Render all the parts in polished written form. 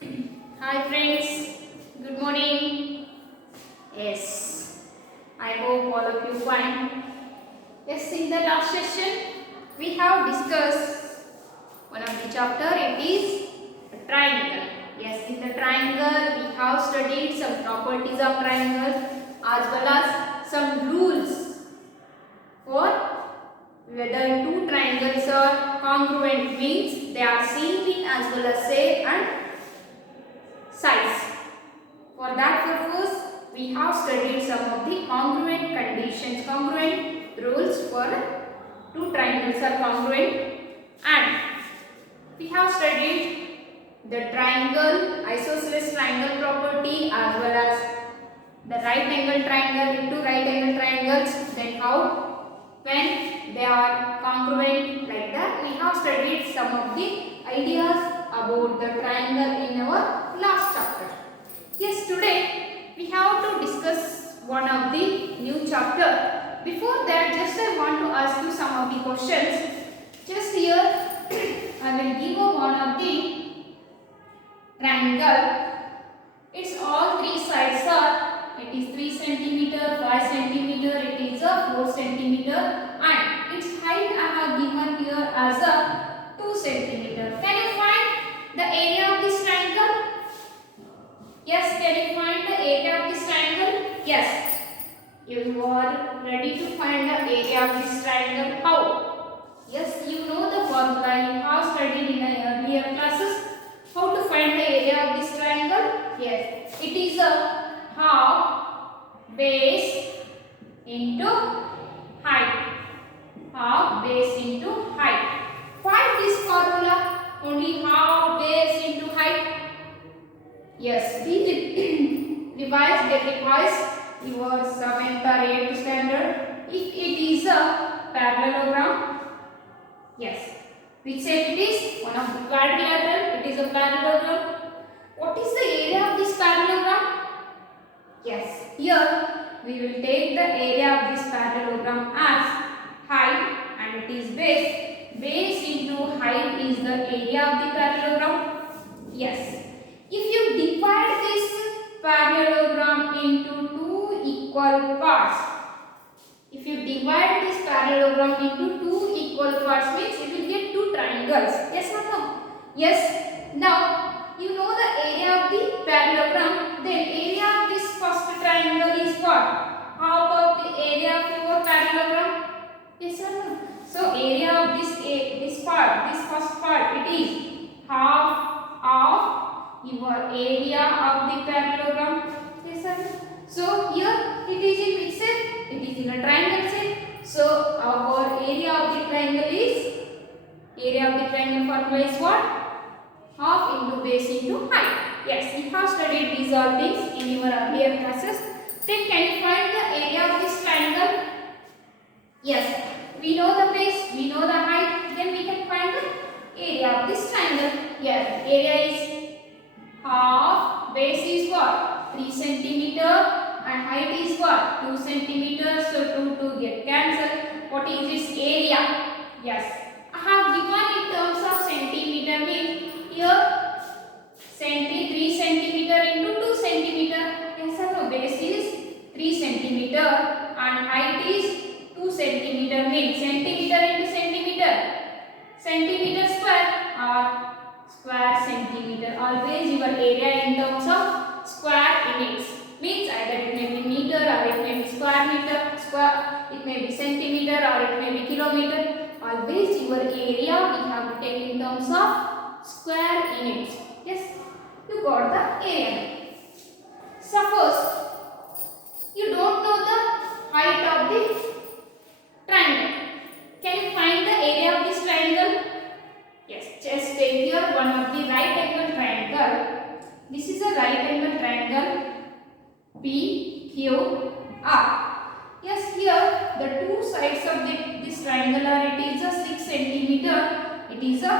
Hi friends, good morning. Yes, I hope all of you fine. Yes, in the last session we have discussed one of the chapter. It is a triangle. Yes, in the triangle we have studied some properties of triangle as well as some rules for whether two triangles are congruent, means they are same in as well as shape and size. For that purpose, we have studied some of the congruent conditions, congruent rules for two triangles are congruent, and we have studied the triangle, isosceles triangle property as well as the right angle triangle into right angle triangles, then how when they are congruent, like that. We have studied some of the ideas about the triangle in our last chapter. Yes, today we have to discuss one of the new chapter. Before that, just I want to ask you some of the questions. Just here I will give you one of the triangle. Its all three sides are, it is 3 centimeter, 5 centimeter, it is a 4 centimeter, and its height I have given here as a 2 centimeter. Can you find the area of this triangle? Yes, can you find the area of this triangle? Yes. You are ready to find the area of this triangle. How? Yes, you know the formula. You have studied in the earlier classes. How to find the area of this triangle? Yes, it is a half base into height. Half base into height. Find this formula. Only half base into height. Yes, we revise, get revise your 7th or 8th standard. If it is a parallelogram, yes. Which shape it is? One of the quadrilateral, it is a parallelogram. What is the area of this parallelogram? Yes, here we will take the area of this parallelogram as height and it is base. Base into height is the area of the parallelogram. Yes. If you divide this parallelogram into two equal parts, if you divide this parallelogram into two equal parts, means you will get two triangles. Yes or no? Yes. Now, you know the area of the parallelogram. Then area of this first triangle is what? How about the area of your parallelogram? Yes or no? So, area of this part, this first part, it is half of your area of the parallelogram. Yes or no? So, here it is in which shape? It is in a triangle shape. So, our area of the triangle is, area of the triangle formula is what? Half into base into height. Yes, you have studied these all things in your earlier classes. Then can you find the area of this triangle? Yes, we know the base, we know the height, then we can find the area of this triangle. Yes, area is half, base is what? 3 centimeter and height is what? 2 centimeters. So 2 get cancelled. What is this area? Yes, I have given in terms of centimeter, means here 3 centimeter into 2 centimeter. Yes or no? Base is 3 centimeter and height is 2 centimeter, means centimeter into centimeter. Centimeter square or square centimeter. Always your area in terms of square units. Means either it may be meter or it may be square meter, square, it may be centimeter or it may be kilometer. Always your area we have to take in terms of square units. Yes, you got the area. Suppose you don't know the height of the triangle. Can you find the area of this triangle? Yes, just take here one of the right angle triangle. This is a right angle triangle PQR. Yes, here the two sides of this triangle are, it is a 6 centimeter, it is a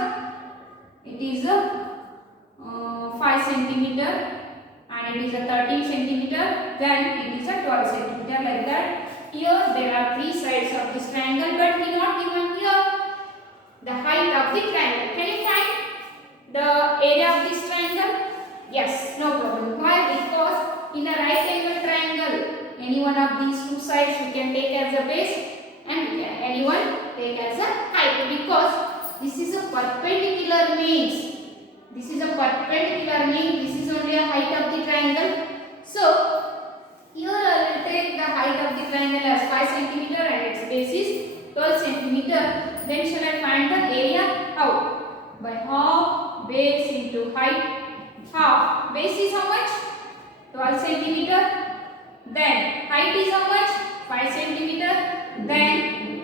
5 centimeter, and it is a 13 centimeter, then it is a 12 centimeter, like that. Here there are three sides of this triangle, but he not given here the height of the triangle. Can you find the area of this triangle? Yes, no problem. Why? Because in a right angle triangle, any one of these two sides we can take as a base and we can anyone take as a height, because this is a perpendicular means. This is a perpendicular means. This is only a height of the triangle. So here I will take the height of the triangle as 5 centimeter and its base is 12 centimeter. Then shall I find the area? How? By half base into height. Half base is how much? 12 centimeter. Then height is how much? 5 centimeter. Then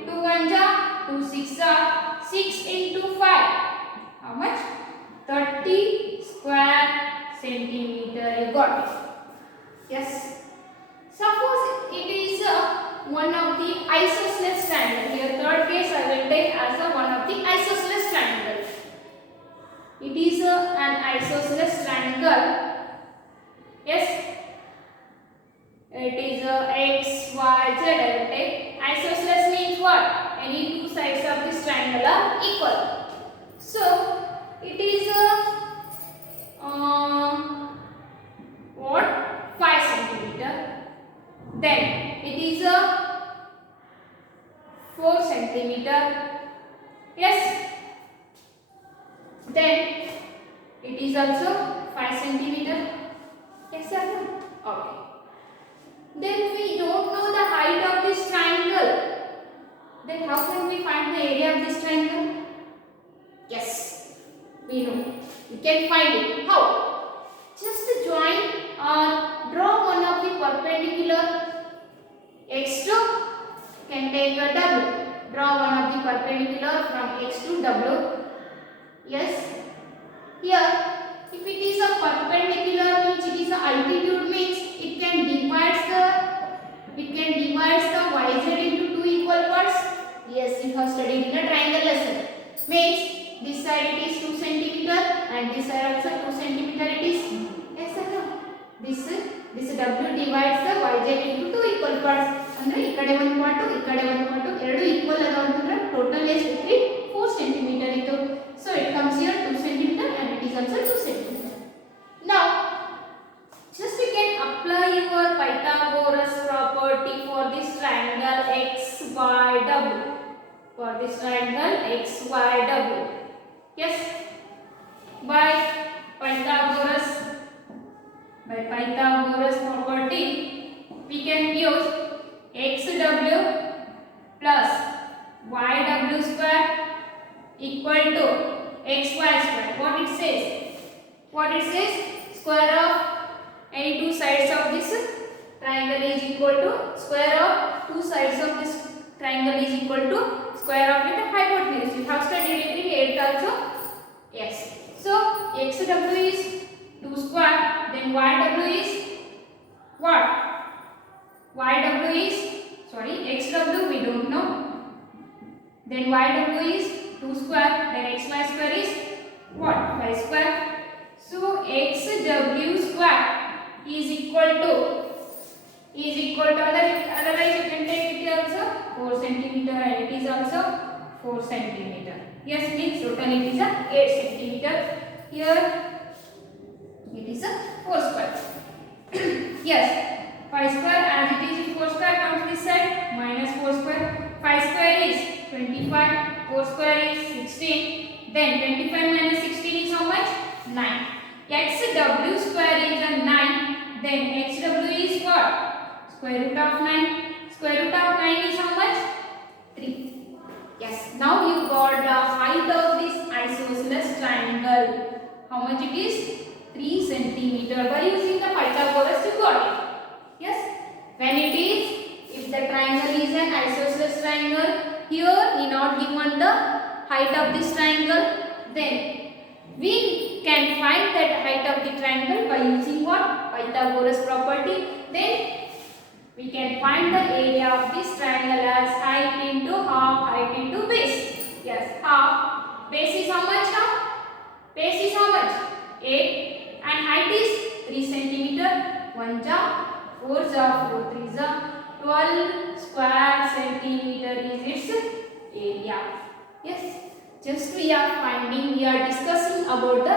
2 1 ja, 2 6 ja, 6 into 5. How much? 30 square centimeter. You got it? Yes. Suppose it is one of the isosceles triangle. Here third case I will take as one of the isosceles triangle. It is an isosceles triangle. Yes. It is x, y, z. I will take. Isosceles means what? Any two sides of this triangle are equal. So it is what? 5 centimeter. Then it is 4 centimeter. Yes. Then it is also 5 centimeter. Yes or no? Okay. Then we don't know the height of this triangle. Then how can we find the area of this triangle? Yes, we know. We can find it. How? Just join or draw one of the perpendicular x to, can take a W. Draw one of the perpendicular from x to W. Yes. Here, if it is a perpendicular means it is a altitude means it can divide the yz into two equal parts. Yes, you have studied in a triangle lesson. Means this side it is 2 centimeter and this side also 2 centimeter it is. Yes or no? This W divides the yz into two equal parts. ಅಂದ್ರೆ ಈ ಕಡೆ ಒಂದು part ಎರಡು equal ಅದ ಅಂತಂದ್ರೆ total ಎಷ್ಟು ಐತಿ 4 centimeter ಇತ್ತು. So it comes here 2 centimeter and it is also 2 centimeter. Now just you can apply your Pythagoras property for this triangle XYW. For this triangle XYW. Yes. By Pythagoras property we can use XW plus YW square equal to XY square. What it says? Square of any two sides of this triangle is equal to square of two sides of this triangle is equal to square of the hypotenuse. You have studied it in 8th also. Yes. So XW is 2 square. Then YW is what? XW we don't know. Then YW is 2 square. Then XY square is what? 5 square. So XW square is equal to otherwise you can take it also 4 centimeter and it is also 4 centimeter. Yes, means total it is a 8 centimeter. Here it is a 4 square. Yes, 5 square as it is 4 square comes this side minus 4 square. 5 square is 25, 4 square is 16. Then 25 minus 16 is how much? 9. XW square is a 9. Then XW is what? Square root of 9. Square root of 9 is how much? 3. Yes. Now you got the height of this isosceles triangle. How much it is? 3 centimeter. By using the Pythagoras you got it. Yes. When it is, if the triangle is an isosceles triangle, here he not given the height of this triangle, then we can find that height of the triangle by using what? Pythagoras property. Then we can find the area of this triangle as height into half height into base. Yes, half. Base is how much now? Base is how much? 8 and height is 3 centimeter. 1 ja, 4 ja, 4 3 ja, 12 square centimeter is its area. Yes. Just we are discussing about the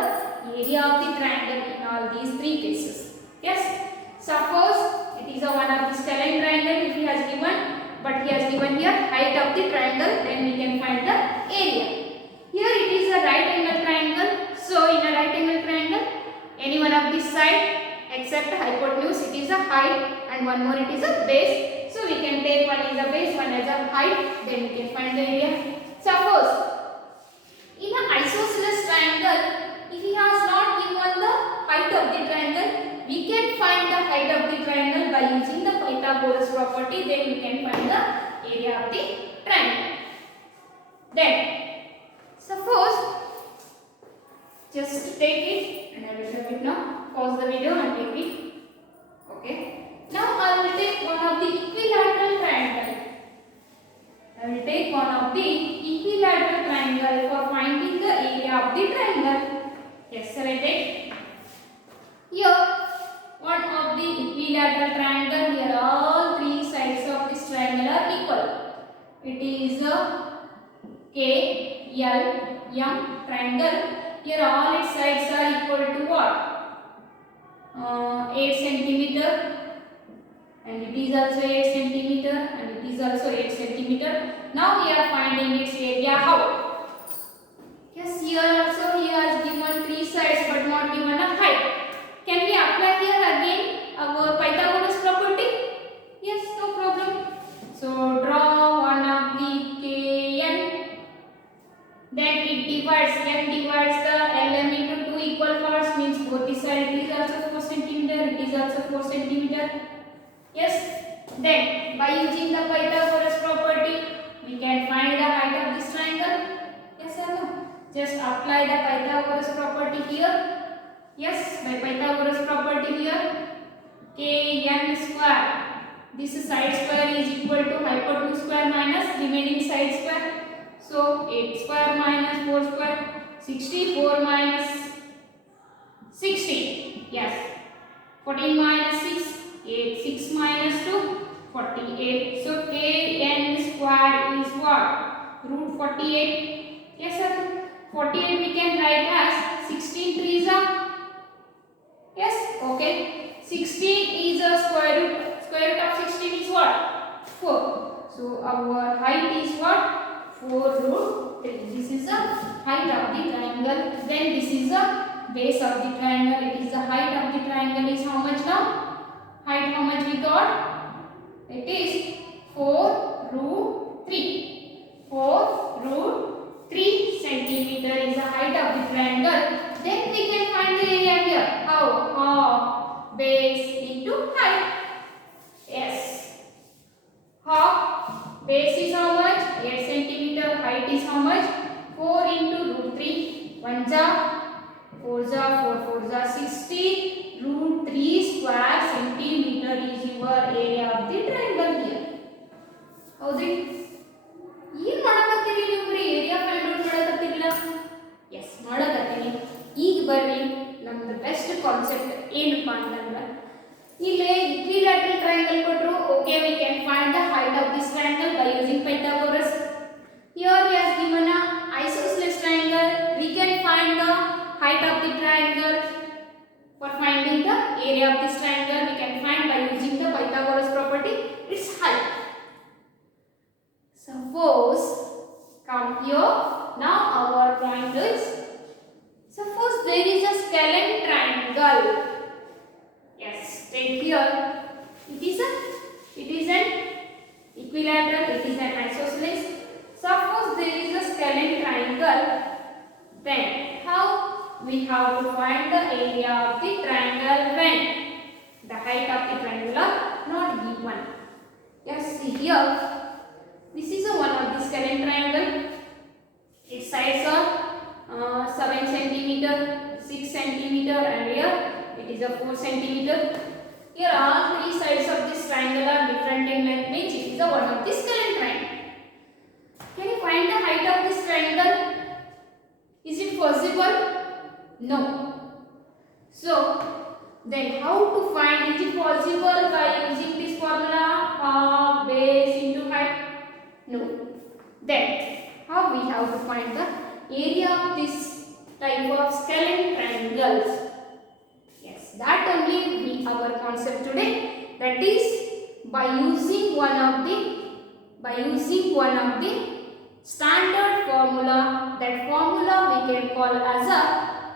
area of the triangle in all these three cases. Yes. Suppose it is a one of the scalene triangle if he has given, but he has given here height of the triangle, then we can find the area. Here it is a right angle triangle. So in a right angle triangle, any one of this side except hypotenuse, it is a height, and one more it is a base. So we can take one is a base, one as a height, then we can find the area. Suppose in an isosceles triangle, if he has not given the height of the triangle, we can find the height of the triangle by using the Pythagoras property. Then we can find the area of the triangle. Then, suppose, just take it, and I will show it now. Pause the video and take it. Okay. Now I will take one of the equilateral triangle. I will take one of the equilateral triangle for finding the area of the triangle. Yes, sir, I take. Here, one of the equilateral triangle. Here, all three sides of this triangle are equal. It is a KLM triangle. Here, all its sides are equal to what? 8 centimeter. And it is also 8 centimeter, and it is also 8 centimeter. Now we are finding its area how? Yes, here also he has given three sides but not given a height. Can we apply here again our Pythagoras property? Yes, no problem. So draw one of the KN. Then it divides, n divides the LM into two equal parts, means both the side it is also 4 centimeter, it is also 4 centimeter. Yes, then by using the Pythagoras property, we can find the height of this triangle. Yes or no? Just apply the Pythagoras property here. Yes, by Pythagoras property here, Kn square. This side square is equal to hypotenuse square minus remaining side square. So 8 square minus 4 square, 64 minus 60. Yes, 14 minus 6. 8, 6 minus 2, 48. So Kn square is what? Root 48. Yes sir. 48 we can write as 16 threes are. Yes. Okay. 16 is a square root. Square root of 16 is what? 4. So our height is what? 4 root 3. This is the height of the triangle. Then this is the base of the triangle. It is the height of the triangle is how much now? Height how much we got? It is 4 root 3. 4 root 3 centimeter is the height of the triangle. Then we can find the area here. How? Base into height. Yes. How? Base is how much? 8 centimeter. Height is how much? 4 into root 3. 1 ja, 4 ja, 4 4 ja, 60. Root 3 square centimeter is your area of the triangle here. ಹೌದ್ರಿ ಏನು ಮಾಡಕತ್ತೀರಿ ನೀವು ಬರೀ area find out ಮಾಡಕತ್ತೀರಲ್ಲ? S ಮಾಡಕತ್ತೀನಿ. ಈಗ ಬರ್ರಿ ನಮ್ದು best concept ಏನಪ್ಪಾ ಅಂತಂದ್ರೆ ಇಲ್ಲಿ ಈಕ್ವಿಲ್ಯಾಟರಲ್ ಟ್ರಯಾಂಗಲ್ ಕೊಟ್ಟರು. Okay, we can find the height of this triangle by using Pythagoras. Here he has given a isosceles triangle. We can find the height of the triangle. For finding the area of this triangle, we can find by using the Pythagoras property its height. Suppose, come here. Now our point is, suppose there is a scalene triangle. Yes, take here. It is an equilateral. It is an isosceles. Suppose there is a scalene triangle. Then how? We have to find the area of the triangle when the height of the triangle are not given. Yes, see here. This is a one of the scalene triangle. Its sides are 7 centimeter, 6 centimeter, and here it is a 4 centimeter. Here all three sides of this triangle are different in length, which is a one of the scalene triangle. Can you find the height of this triangle? Is it possible? No. So, then how to find? Is it possible by using this formula? Base into height? No. Then, how we have to find the area of this type of scalene triangles. Yes, that only be our concept today. That is by using one of the standard formula. That formula we can call as a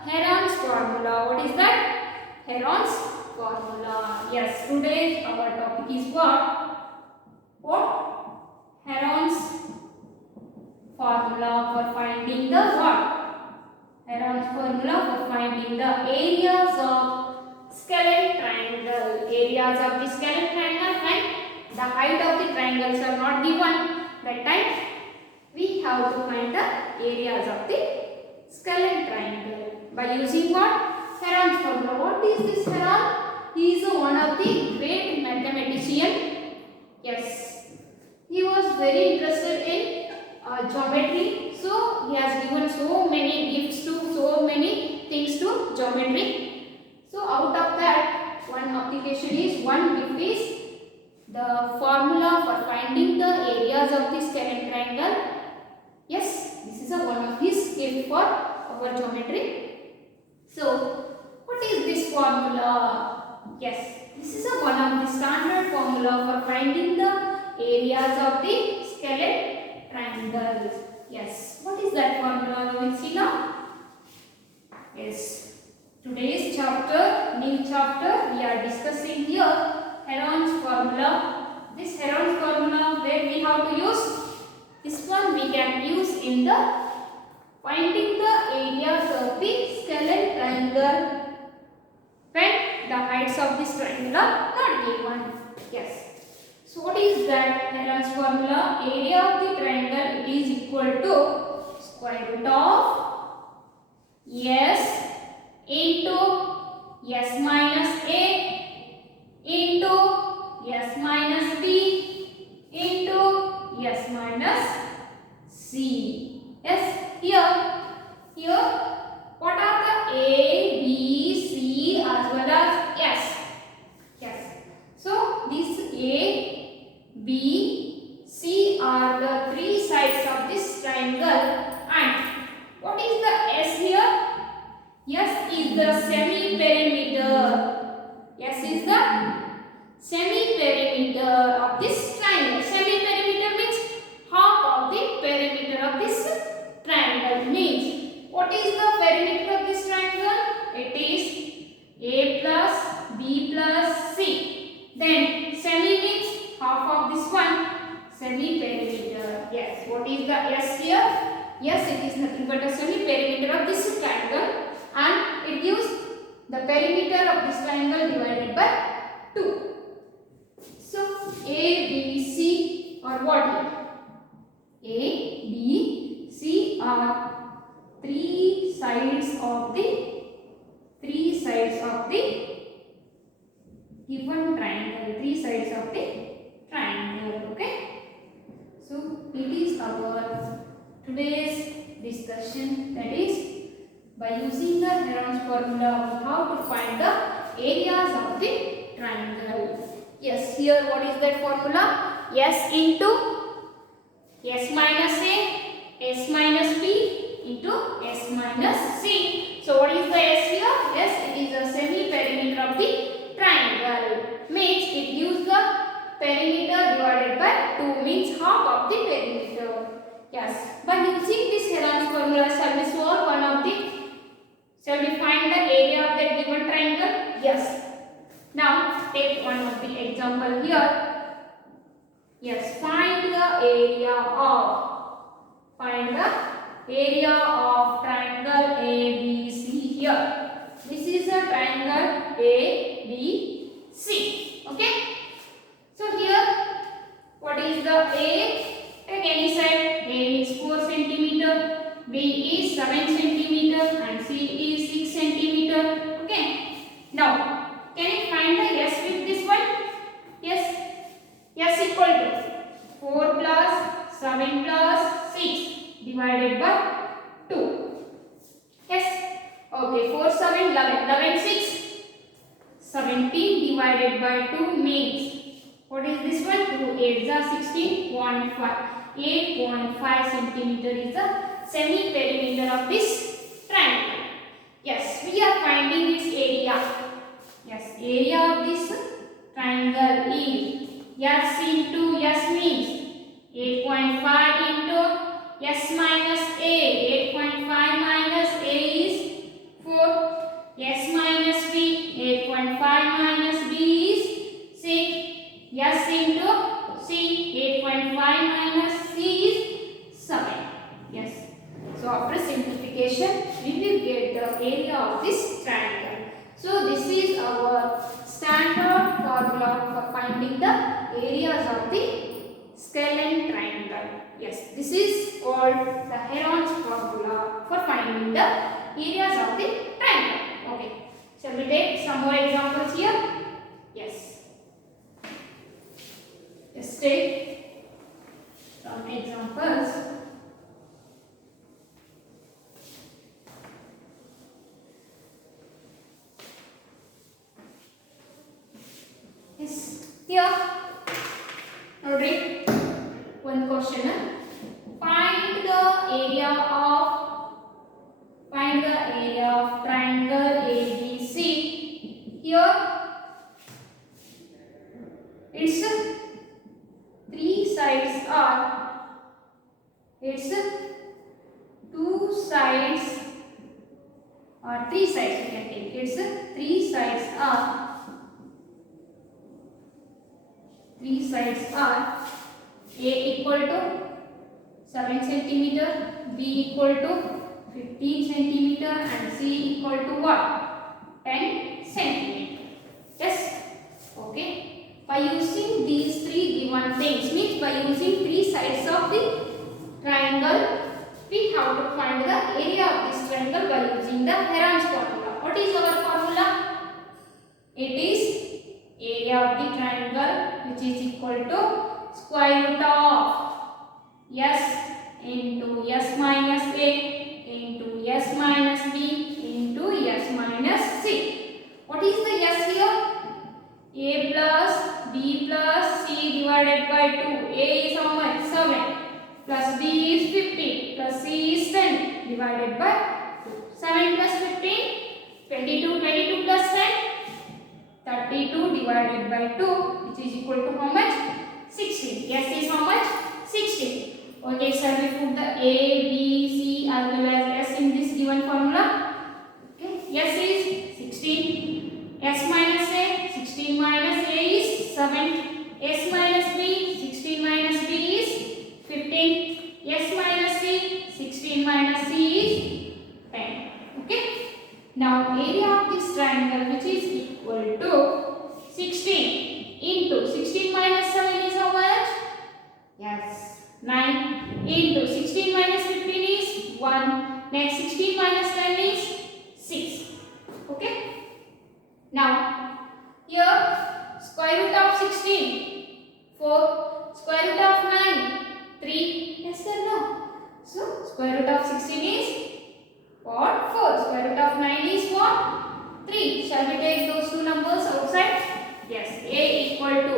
Heron's formula. What is that? Heron's formula. Yes, today our topic is what? Heron's formula for finding the what? Heron's formula for finding the areas of scalene triangle. Areas of the scalene triangle when the height of the triangles are not given. That time we have to find the areas of the scalene triangle by using what? Heron's formula. What is this Heron? He is one of the great mathematician. Yes, he was very interested in geometry. So he has given so many gifts to so many things to geometry. So out of that, one application is, one gift is the formula for finding the areas of the scalene triangle. Yes, this is one of his gift for our geometry. So what is this formula? Yes, this is one of the standard formula for finding the areas of the scalene triangle. Yes, what is that formula? We will see now. Yes, today's chapter, new chapter, we are discussing here Heron's formula. This Heron's formula, where we have to use this one, we can use in the finding the areas of the scalene triangle when the heights of this triangle are not given. Yes. So what is that Heron's formula? Area of the triangle is equal to square root of S into S minus A into S minus B into S minus C. Yes, here what are the A, B, C as well as S? Yes. So these A, B, C are the three sides of this triangle. And what is the S here? S is the semi-perimeter. S is the semi-perimeter of this triangle. Semi-perimeter means half of the perimeter of this triangle. Means what is the perimeter of this triangle? It is A plus B plus C. Then semi means half of this one. Semi-perimeter. Yes. What is the S here? Yes, it is nothing but a semi-perimeter of this triangle. And it gives the perimeter of this triangle divided by 2. So A, B, C are what here? A, B, C are three sides of the given triangle. Three sides of the triangle. Okay. So it is our today's discussion, that is by using the Heron's formula we have to find the areas of the triangle. Yes, here what is that formula? S into S minus A, S minus B into S minus C. So what is the S here? Yes, it is a semi-perimeter of the triangle. Means it gives the perimeter divided by 2, means half of the perimeter. Yes, by using this Heron's formula, shall we find the area of that given triangle? Yes. Now take one of the example here. Yes, find the area of triangle ABC here. This is a triangle ABC. Okay. So here what is the A? Take any side. A is 4 centimeter, B is 7 centimeter and C is 6 centimeter. Okay. Now can you find the S with this one? Yes. S equal to 4 plus 7 plus 6 divided by 2. Yes. Okay. 4, 7, 11. 11, 6. 17 divided by 2 means what is this one? 2 8s are 16.5. 8.5 centimeter is the semi-perimeter of this triangle. Yes, we are finding its area. Yes, area of this triangle is S into S means 8.5 into S minus A. 8.5 minus A is 4. S minus B. 8.5 minus B is 6. S into C. 8.5 minus C is 7. Yes. So after simplification, we will get the area of this triangle. So this is our standard formula for finding the areas of the scalene triangle. Yes, this is called the Heron's formula for finding the areas of the triangle. Okay, shall we take some more examples here? Yes. Let's take some examples. Yes, here, read one question. Find the area of triangle ABC. Here, its three sides are. Its two sides or three sides we can take. Its three sides are. Three sides are A equal to 7 centimeter, B equal to 15 centimeter and C equal to what? 10 centimeter. Yes. Okay. By using these three given things, means by using three sides of the triangle, we have to find the area of this triangle by using the Heron's formula. What is our formula? It is area of the triangle which is equal to square root of S into S minus A into S minus B into S minus C. What is the S here? A plus B plus C divided by 2. A is how much? 7 plus B is 15 plus C is 10 divided by 2. 7 plus 15, 22. 22 plus 10, 32 divided by 2, which is equal to how much? 16. S is how much? 16. Okay, shall we put the A, B, C as well as S in this given formula? Okay, S is 16. S minus A, 16 minus A is 7. S minus B, 16 minus B is 15. S minus C, 16 minus C is 10. Okay. Now area of this triangle which is equal to 16 into 16 minus 7 is how much? Yes, 9 into 16 minus 15 is 1. Next 16 minus 10 is 6. Okay. Now here square root of 16, 4. Square root of 9, 3. Yes or no? So square root of 16 is what? 4. Square root of 9 is what? 3. Shall we take those two numbers outside? Yes. A equal to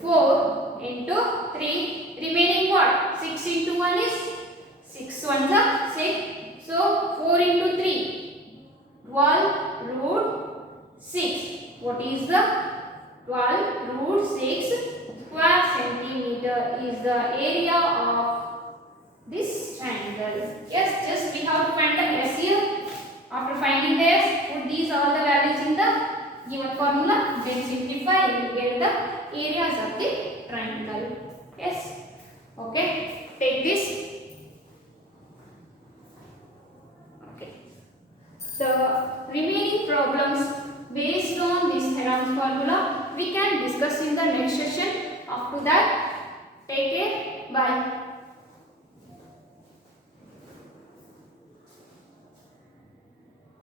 4 into 3. Remaining what? 6 into 1 is 6 ones are 6. So 4 into 3. 12 root 6. What is the 12 root 6 square centimeter is the area of this triangle. Yes, just we have to find the S here. After finding the S, put these all the values in the given formula. Then simplify and get the areas of the triangle. Yes. Okay. Take this. Okay. The remaining problems based on this Heron's formula we can discuss in the next session. After that, take care. Bye.